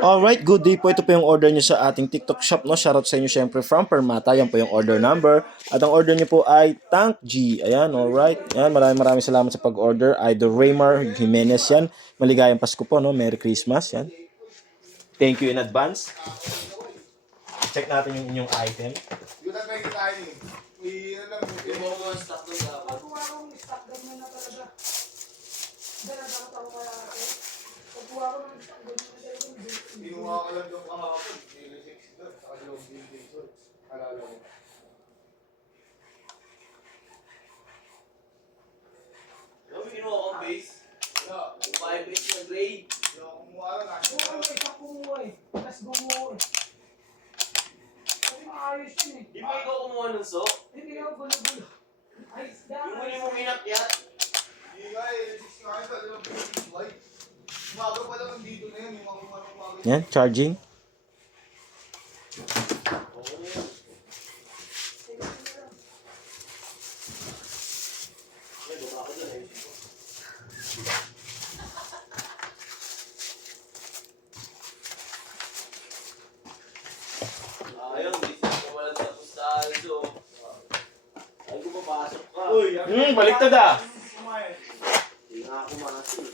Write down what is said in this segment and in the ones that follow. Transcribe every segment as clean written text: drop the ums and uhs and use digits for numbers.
Alright, good day po. Ito po yung order nyo sa ating TikTok shop, no? Shoutout sa inyo syempre from Permata. Yan po yung order number. At ang order nyo po ay Tank G. Ayan, alright. Ayan, maraming salamat sa pag-order. Idol Raymar Jimenez yan. Maligayang Pasko po, no? Merry Christmas. Yan. Thank you in advance. Check natin yung inyong item. Yun ang may tayo. Yung mga stock doon dapat. Pag kuha ko ng stock ganyan na talaga. Dala-dala ko kaya ako. Pag kuha ko ng stock ganyan na talaga. Binuha ka lang yung kahapon. Nilisix doon. Sa kalong building doon. Alala mo. Ano ginawa kong base? Wala. Yung 5 base na grade. Yung kumuha lang. Nasa Oo, may stock kumuha eh. Tapos gumuha eh. Kasi maayos yun eh. Di ba ikaw kumuha ng sok? Hindi ako gulo-gulo. Ay, Yung huli mong inakyat? Hindi nga eh. Nilisix nga yun sa kalong building. White. Umaga pa lang dito na yun. Yung mga umaga. Yan, charging. Ay, baba ako doon eh. Ayun, di siya walang tapos sa aldo. Ay, kung papasok ka. Baliktad ah. Hindi nga ako masin.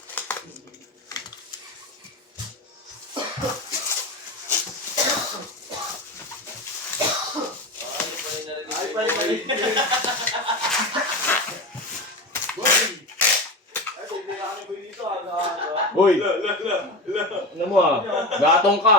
Ay, pali. Uy, ano mo ah? Gatong ka.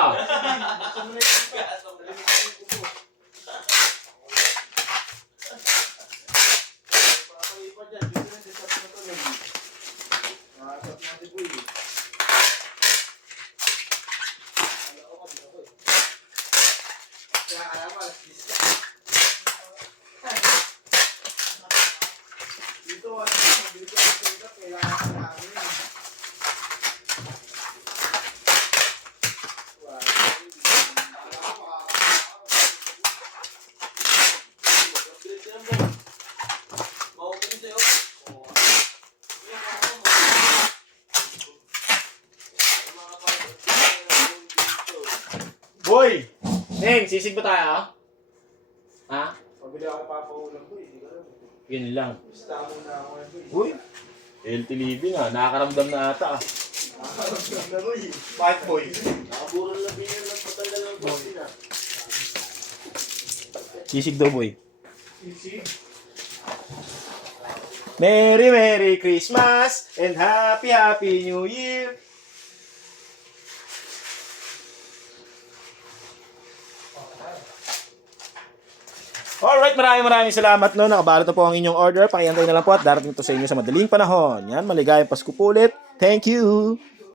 Boy! Neng, sisig ba tayo? Ha? Pabili ako papaulam ko eh. Yun lang. Basta muna ako eh. Uy! Healthy living ah. Nakakaramdam na ata ah. Nakakaramdam na ko eh. Bad boy. Nakaburol na bilang ng patanggal ng boss na. Sisig daw boy. Sisig. Merry Christmas and Happy New Year! Alright, maraming salamat no. Nakabalot na po ang inyong order. Pakiantay na lang po at darating to sa inyo sa madaling panahon. Yan, maligayang Pasko po ulit. Thank you!